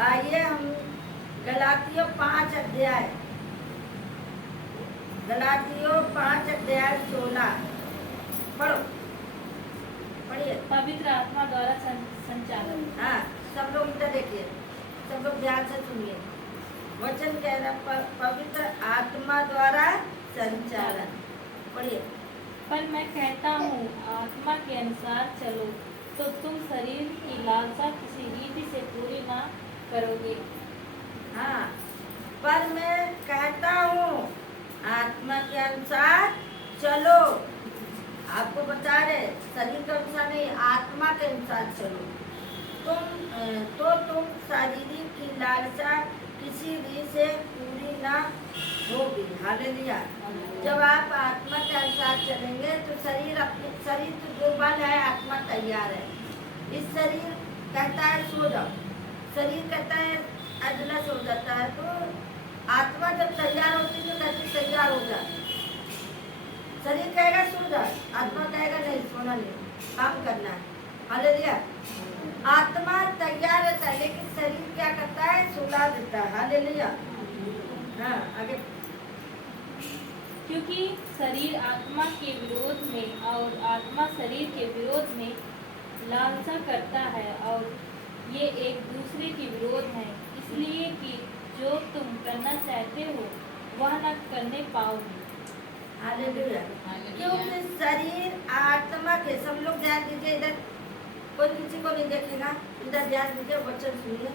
आइए हम गलातियों 5 अध्याय 16 पढ़ो, पढ़िए। पवित्र आत्मा द्वारा संचालन। हाँ, सब लोग इधर देखिए, सब लोग ध्यान से सुनिए। वचन कह रहा पवित्र आत्मा द्वारा संचालन, पढ़िए। पर मैं कहता हूँ आत्मा के अनुसार चलो, तो तुम शरीर की लालसा किसी रीति से पूरी ना करोगे। हाँ, पर मैं कहता हूँ आत्मा के अनुसार चलो। आपको बता रहे शरीर के अनुसार नहीं, आत्मा के अनुसार चलो। तुम शारीरिक की लालसा किसी रीति से पूरी ना होगी। हालेलुया। जब आप आत्मा के अनुसार चलेंगे तो शरीर तो दुर्बल है, आत्मा तैयार है। इस शरीर कहता है सो जाओ, शरीर कहता है अजनस हो जाता है, तो आत्मा जब तैयार होती है तो कहती तैयार हो जा। शरीर कहेगा सो जा, आत्मा कहेगा नहीं सोना नहीं, काम करना है। हालेलुया। आत्मा तैयार रहता है लेकिन शरीर क्या करता है, सुला देता है। हालेलुया। हाँ, आगे। क्योंकि शरीर आत्मा के विरोध में और आत्मा शरीर के विरोध में लालसा करता है, और ये एक दूसरे के विरोध है, इसलिए कि जो तुम करना चाहते हो वह न करने पाओगे। हालेलुया। क्योंकि शरीर आत्मा के, सब लोग ध्यान दीजिए, इधर कोई किसी को नहीं देखेगा, इधर ध्यान दीजिए, वचन सुनिए।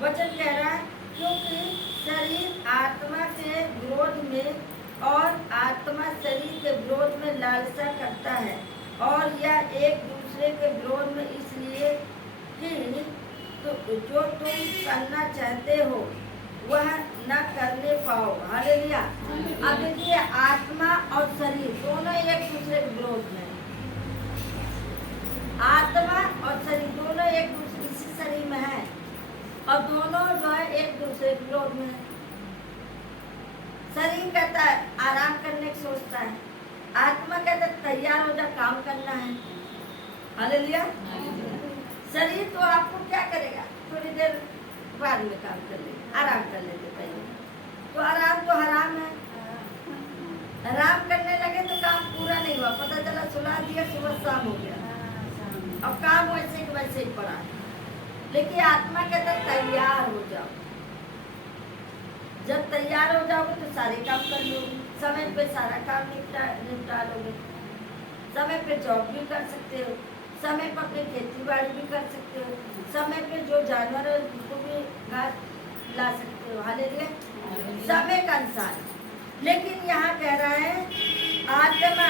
वचन कह रहा है क्योंकि शरीर आत्मा के विरोध में और आत्मा शरीर के विरोध में लालसा करता है, और यह एक दूसरे के विरोध में इसलिए कि तो जो तुम करना चाहते हो वह न करने पाओ। हालेलुया। अब देखिए, आत्मा और शरीर दोनों एक दूसरे के विरोध में, आत्मा और शरीर दोनों एक दूसरे इसी शरीर में है, और दोनों जो है एक दूसरे के विरोध में है। शरीर कहता है आराम करने की सोचता है, आत्मा कहता है तैयार हो जा, काम करना है। हालेलुया। शरीर तो आपको क्या करेगा, थोड़ी देर बाद में काम कर लेगा, आराम कर लेते पहले, तो आराम तो हराम है। आराम करने लगे तो काम पूरा नहीं हुआ, पता चला सुला दिया, सुबह शाम हो गया, अब काम वैसे के वैसे ही पड़ा। लेकिन आत्मा कहता तैयार हो जाओ। जब तैयार हो जाओगे तो सारे काम कर लोगे, समय पे सारा काम निपटा लोगे, समय पे जॉब भी कर सकते हो, समय पर अपनी खेती बाड़ी भी कर सकते हो, समय पे जो जानवर है उनको भी घास ला सकते हो। हालेलुया। समय का अनुसार। लेकिन यहाँ कह रहा है आत्मा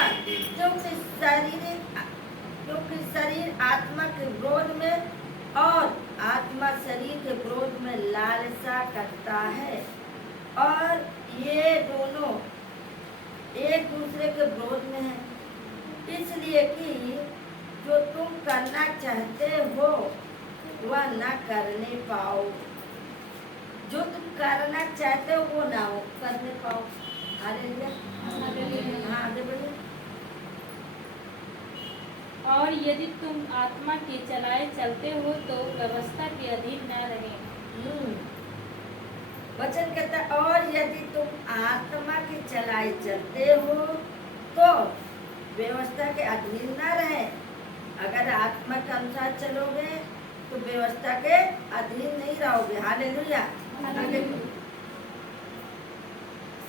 क्योंकि शरीर आत्मा के विरोध में और आत्मा शरीर के विरोध में लालसा करता है, और ये दोनों एक दूसरे के विरोध में है, इसलिए कि जो तुम करना चाहते हो वह न करने पाओ। जो तुम करना चाहते हो वो ना हो करने पाओ। हालेलुया। हाँ, आगे बढ़िए। और यदि तुम आत्मा के चलाए चलते हो तो व्यवस्था के अधीन न रहे। वचन कहता है और यदि तुम आत्मा के चलाए चलते हो तो व्यवस्था के अधीन न रहे। अगर आत्मा के अनुसार चलोगे तो व्यवस्था के अधीन नहीं रहोगे। हालेलुया।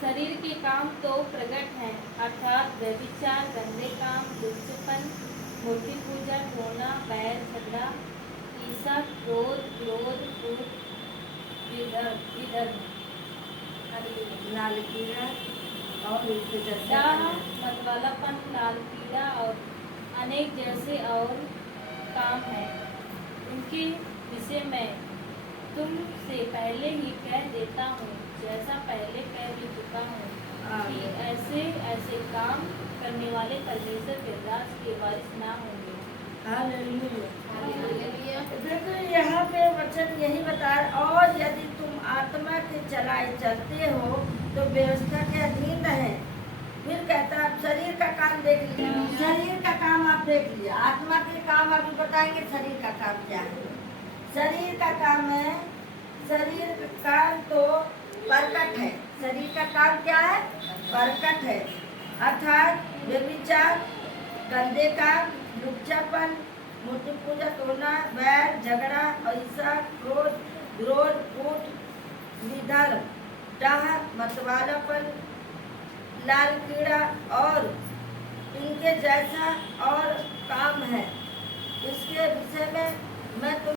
शरीर के काम तो प्रकट हैं, अर्थात व्यभिचार, गंदे काम, दुष्टपन, मूर्ति पूजा, रोना, बैर, झगड़ा, ईर्ष्या, क्रोध, फूट, विधर्म, लाल कीड़ा और उसके जैसे डाह, मतवालापन, लाल कीड़ा और अनेक जैसे और काम हैं। उनके विषय में तुमसे पहले ही कह देता हूँ, जैसा पहले कह भी चुका हूँ, कि ऐसे काम करने वाले परमेश्वर के राज के वारिस ना होंगे। हालेलुया। देखो यहाँ पे वचन यही बता रहा, और यदि तुम आत्मा के चलाए चलते हो तो व्यवस्था के अधीन रहे। फिर कहता है शरीर का काम देख लिया, शरीर का काम आप देख लिया, आत्मा के काम अभी बताएंगे शरीर का काम क्या है। शरीर का काम है संसार तो प्रकट है, शरीर का काम क्या है? प्रकट है, अर्थात व्यभिचार, गंदे काम, लुच्चापन, मूर्ति पूजा होना, वैर, झगड़ा, ऐसा, क्रोध, विरोध, कूट, विधर्म, डाह, मतवालापन, लाल कीड़ा और इनके जैसा और काम है। इसके विषय में मैं